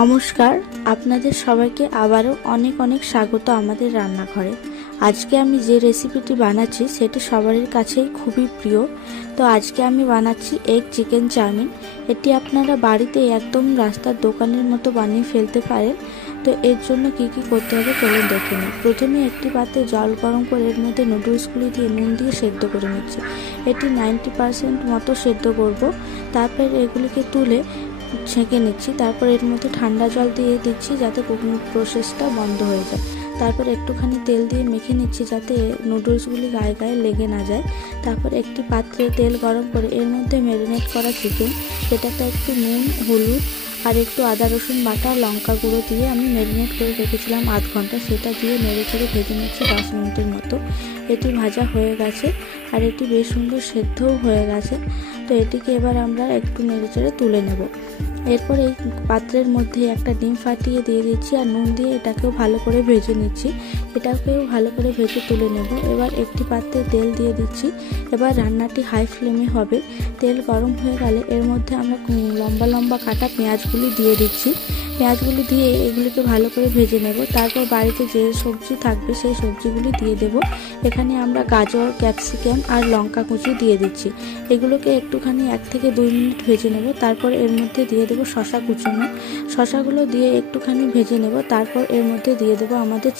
নমস্কার, আপনাদের সবাইকে আবারও অনেক অনেক স্বাগত আমাদের রান্নাঘরে। আজকে আমি যে রেসিপিটি বানাচ্ছি সেটি সবারই কাছেই খুবই প্রিয়। তো আজকে আমি বানাচ্ছি এগ চিকেন চাউমিন। এটি আপনারা বাড়িতে একদম রাস্তার দোকানের মতো বানিয়ে ফেলতে পারেন। তো এর জন্য কি কি করতে হবে চলুন দেখে নিই। প্রথমে একটি পাত্রে জল গরম করে এর মধ্যে নুডলসগুলি দিয়ে নুন দিয়ে সেদ্ধ করে নিচ্ছি। এটি 90% মতো সেদ্ধ করব। তারপর এগুলিকে তুলে ছেঁকে নিচ্ছি। তারপর এর মধ্যে ঠান্ডা জল দিয়ে দিচ্ছি যাতে কুকিং প্রসেসটা বন্ধ হয়ে যায়। তারপর একটুখানি তেল দিয়ে মেখে নিচ্ছি যাতে নুডলসগুলি গায়ে গায়ে লেগে না যায়। তারপর একটি পাত্রে তেল গরম করে এর মধ্যে ম্যারিনেট করা চিকেন, সেটাতে একটু নুন, হলুদ আর একটু আদা রসুন বাটা, লঙ্কা গুঁড়ো দিয়ে আমি ম্যারিনেট করে রেখেছিলাম আধ ঘন্টা। সেটা দিয়ে নেড়ে চেড়ে ভেজে নিচ্ছি 10 মিনিটের মতো। এটি ভাজা হয়ে গেছে আর এটি বেশ সুন্দর সেদ্ধও হয়ে গেছে। তো এটিকে এবার আমরা একটু নেড়ে চেড়ে তুলে নেব। এরপর এই পাত্রের মধ্যে একটা ডিম ফাটিয়ে দিয়ে দিচ্ছি আর নুন দিয়ে এটাকেও ভালো করে ভেজে নিচ্ছি। এটাকেও ভালো করে ভেজে তুলে নেব। এবার একটি পাত্রে তেল দিয়ে দিচ্ছি। এবার রান্নাটি হাই ফ্লেমে হবে। তেল গরম হয়ে গেলে এর মধ্যে আমরা লম্বা লম্বা কাটা পেঁয়াজগুলি দিয়ে দিচ্ছি। পেঁয়াজগুলি দিয়ে এগুলিকে ভালো করে ভেজে নেব। তারপর বাড়িতে যে সবজি থাকবে সেই সবজিগুলি দিয়ে দেব। এখানে আমরা গাজর, ক্যাপসিকাম আর লঙ্কা কুচি দিয়ে দিচ্ছি। এগুলোকে একটুখানি 1 থেকে 2 মিনিট ভেজে নেব। তারপর এর মধ্যে দিয়ে দেবো শসা কুচানো। শসাগুলো দিয়ে একটুখানি ভেজে নেব। তারপর এর মধ্যে দিয়ে দেবো আমাদের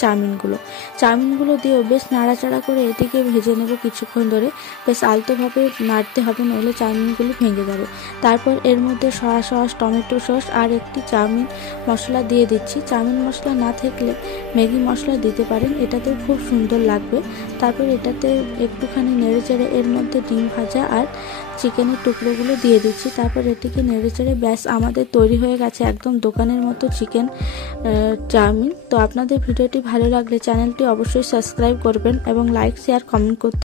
চাউমিনগুলো দিয়েও বেশ নাড়াচাড়া করে এটিকে ভেজে নেব কিছুক্ষণ ধরে। বেশ আলতোভাবে নাড়তে হবে, নইলে চাউমিনগুলো ভেঙে যাবে। তারপর এর মধ্যে সয়া সস, টমেটো সস আর একটি চাউমিন মশলা দিয়ে দিচ্ছি। চাউমিন মশলা না থাকলে ম্যাগি মশলা দিতে পারেন, এটাতে খুব সুন্দর লাগবে। তারপর এটাতে একটুখানি নেড়ে চেড়ে এর মধ্যে ডিম ভাজা আর চিকেনের টুকরোগুলো দিয়ে দিচ্ছি। তারপর এটিকে নেড়ে চেড়ে ব্যাস আমাদের তৈরি হয়ে গেছে একদম দোকানের মতো চিকেন চাউমিন। তো আপনাদের ভিডিওটি ভালো লাগলে চ্যানেলটি অবশ্যই সাবস্ক্রাইব করবেন এবং লাইক, শেয়ার, কমেন্ট করতে